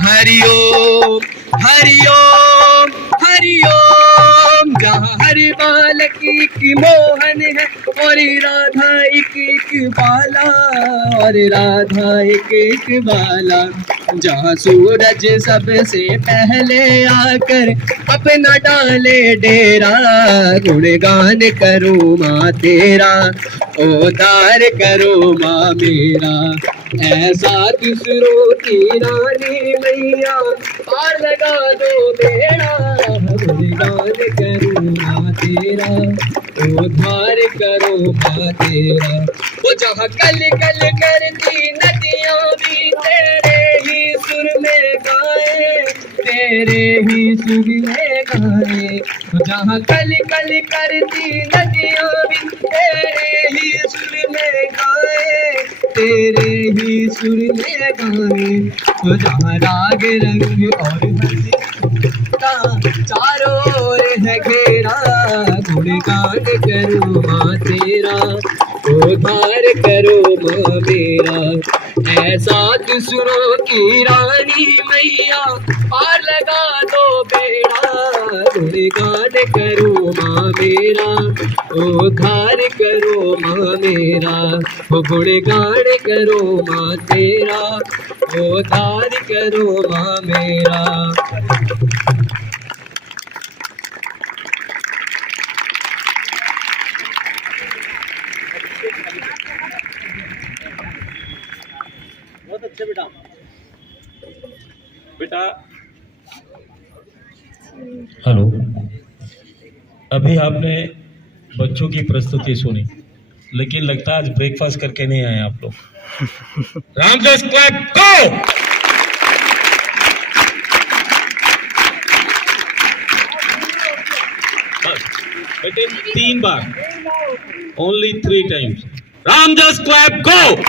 हरि ओम हरि ओम हरि ओम। जहाँ हरि बालक की मोहन है और राधा एक बाला, और राधा एक बाला। जहाँ सूरज सबसे पहले आकर अपना डाले डेरा, गुणगान करो माँ तेरा, उद्धार करो माँ मेरा। ऐसा दूसरों की रानी मैया, पार लगा दो बेड़ा, गुणगान करो माँ तेरा, उद्धार करो माँ तेरा। वो जहाँ कल कल करती नदियाँ भी तेरे ही सुर में गाए, तेरे ही सुर में गाए। जहाँ कल कल करती नदियाँ भी तेरे ही सुर में गाए, तेरे ही सुर में गाए। जहाँ राग रंग और हंसी का चारों ओर है घेरा, गुणगान करो माँ तेरा, उद्धार करो माँ मेरा। ऐसा दूसरों की रानी मैया, पार लगा दो बेड़ा, गुणगान करो माँ मेरा, उद्धार करो माँ मेरा। गुणगान करो माँ तेरा, उद्धार करो माँ मेरा। बहुत अच्छे बेटा। बेटा हेलो, अभी आपने बच्चों की प्रस्तुति सुनी, लेकिन लगता है आज ब्रेकफास्ट करके नहीं आए आप लोग। रामदास क्लैप गो। बेटे 3 बार, ओनली 3 टाइम्स। रामदास क्लैप गो।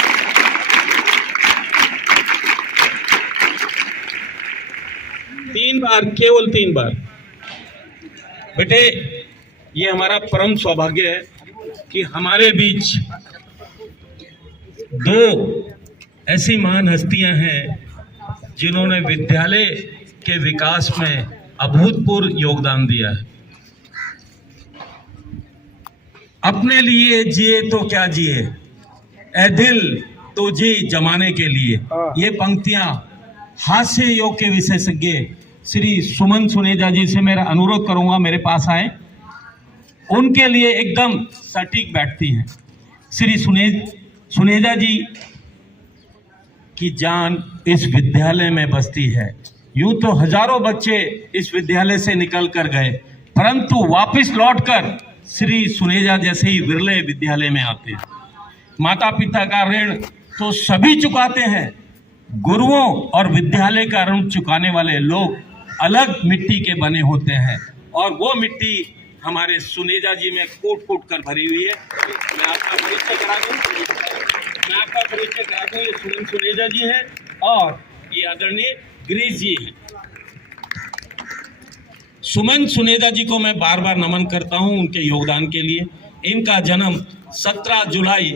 तीन बार, केवल 3 बार। बेटे ये हमारा परम सौभाग्य है कि हमारे बीच 2 ऐसी महान हस्तियां हैं जिन्होंने विद्यालय के विकास में अभूतपूर्व योगदान दिया है। अपने लिए जिए तो क्या जिए, ए दिल तो जी जमाने के लिए। ये पंक्तियां हास्य योग के विशेषज्ञ श्री सुमन सुनेजा जी से मेरा अनुरोध करूंगा मेरे पास आए, उनके लिए एकदम सटीक बैठती हैं। श्री सुनेजा जी की जान इस विद्यालय में बसती है। यूं तो हजारों बच्चे इस विद्यालय से निकल कर गए, परंतु वापस लौटकर श्री सुनेजा जैसे ही विरले विद्यालय में आते हैं। माता पिता का ऋण तो सभी चुकाते हैं, गुरुओं और विद्यालय का ऋण चुकाने वाले लोग अलग मिट्टी के बने होते हैं, और वो मिट्टी हमारे सुनेजा जी में कूट कूट कर भरी हुई है। मैं आपका परिचय करा दूं, ये सुमन सुनेजा जी हैं और ये आदरणीय गिरीश जी हैं। सुमन सुनेजा जी को मैं बार बार नमन करता हूं उनके योगदान के लिए। इनका जन्म 17 जुलाई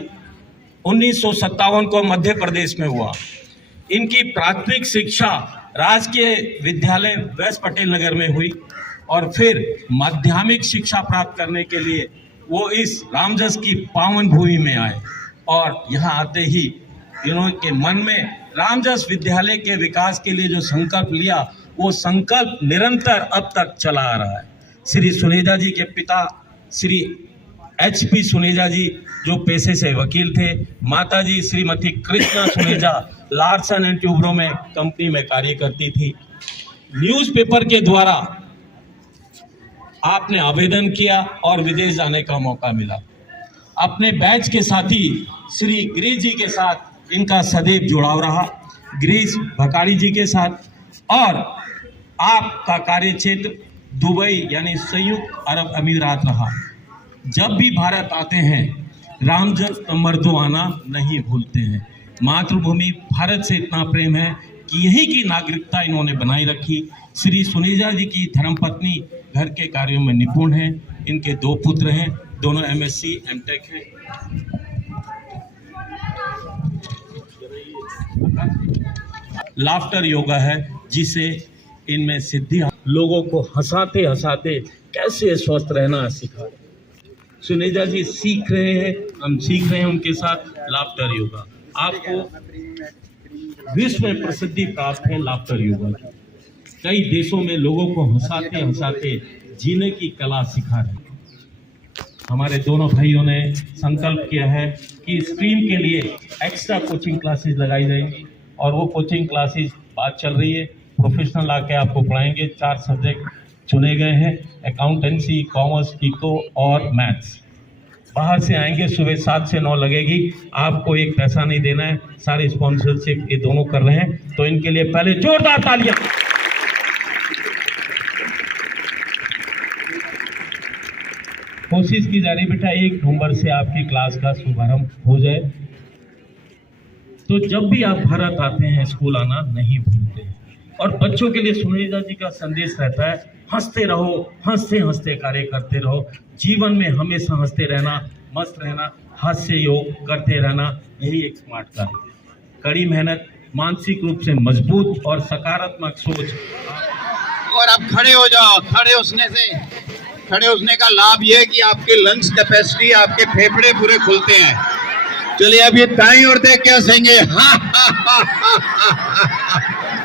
1957 को मध्य प्रदेश में हुआ। इनकी प्राथमिक शिक्षा राजकीय विद्यालय वेस्ट पटेल नगर में हुई, और फिर माध्यमिक शिक्षा प्राप्त करने के लिए वो इस रामजस की पावन भूमि में आए, और यहाँ आते ही इन्होंने मन में रामजस विद्यालय के विकास के लिए जो संकल्प लिया, वो संकल्प निरंतर अब तक चला आ रहा है। श्री सुनेजा जी के पिता श्री HP सुनेजा जी जो पेशे से वकील थे, माता ji Shrimati Krishna Suneja Larsen and Toubro में कंपनी में कार्य करती थी। न्यूज़पेपर के द्वारा आपने आवेदन किया और विदेश जाने का मौका मिला। अपने बैच के साथी श्री गिरीश जी के साथ इनका सदैव जुड़ाव रहा, गिरीश भकाड़ी जी के साथ, और आपका कार्य क्षेत्र दुबई यानी संयुक्त अरब अमीरात रहा। जब भी भारत आते हैं रामजस मर्दोआना नहीं भूलते हैं। मातृभूमि भारत से इतना प्रेम है कि यहीं की नागरिकता इन्होंने बनाई रखी। श्री सुनेजा जी की धर्मपत्नी घर के कार्यों में निपुण हैं। इनके 2 पुत्र हैं, दोनों MSc MTech हैं। लाफ्टर योगा है जिसे इनमें सिद्धि, लोगों को हंसाते हंसाते कैसे स्वस्थ रहना सिखा। सुनेजा जी सीख रहे हैं, हम सीख रहे हैं उनके साथ लाफ्टर योगा। आपको विश्व में प्रसिद्धि प्राप्त है लाफ्टर योगा की। कई देशों में लोगों को हंसाते हंसाते जीने की कला सिखा रहे हैं। हमारे दोनों भाइयों ने संकल्प किया है कि स्ट्रीम के लिए एक्स्ट्रा कोचिंग क्लासेस लगाई जाएंगी और वो कोचिंग क्लासेस बात चल रही है, प्रोफेशनल आके आपको पढ़ाएंगे। 4 सब्जेक्ट चुने गए हैं, अकाउंटेंसी, कॉमर्स, इको और मैथ्स। बाहर से आएंगे, सुबह 7 से 9 लगेगी, आपको एक पैसा नहीं देना है, सारे स्पॉन्सरशिप ये दोनों कर रहे हैं, तो इनके लिए पहले जोरदार तालियां। कोशिश की जा रही बेटा 1 नवंबर से आपकी क्लास का शुभारंभ हो जाए। तो जब भी आप भारत आते हैं स्कूल आना नहीं भूलते हैं। और बच्चों के लिए सुनीता जी का संदेश रहता है, हंसते रहो, हंसते हंसते कार्य करते रहो, जीवन में हमेशा हंसते रहना, मस्त रहना, हास्य योग करते रहना, यही एक स्मार्ट कार्य है। कड़ी मेहनत, मानसिक रूप से मजबूत और सकारात्मक सोच। और अब खड़े हो जाओ। खड़े होने का लाभ यह है कि आपके लंग्स कैपेसिटी, आपके फेफड़े पूरे खुलते हैं। चलिए अब ये दाईं ओर देख क्या सहेंगे,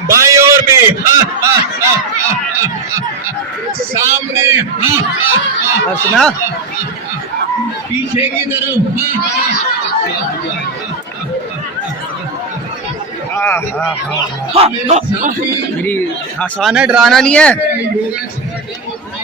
बाईं ओर भी, सामने, हंसना, पीछे की तरफ, मेरी आसान है, डराना नहीं है।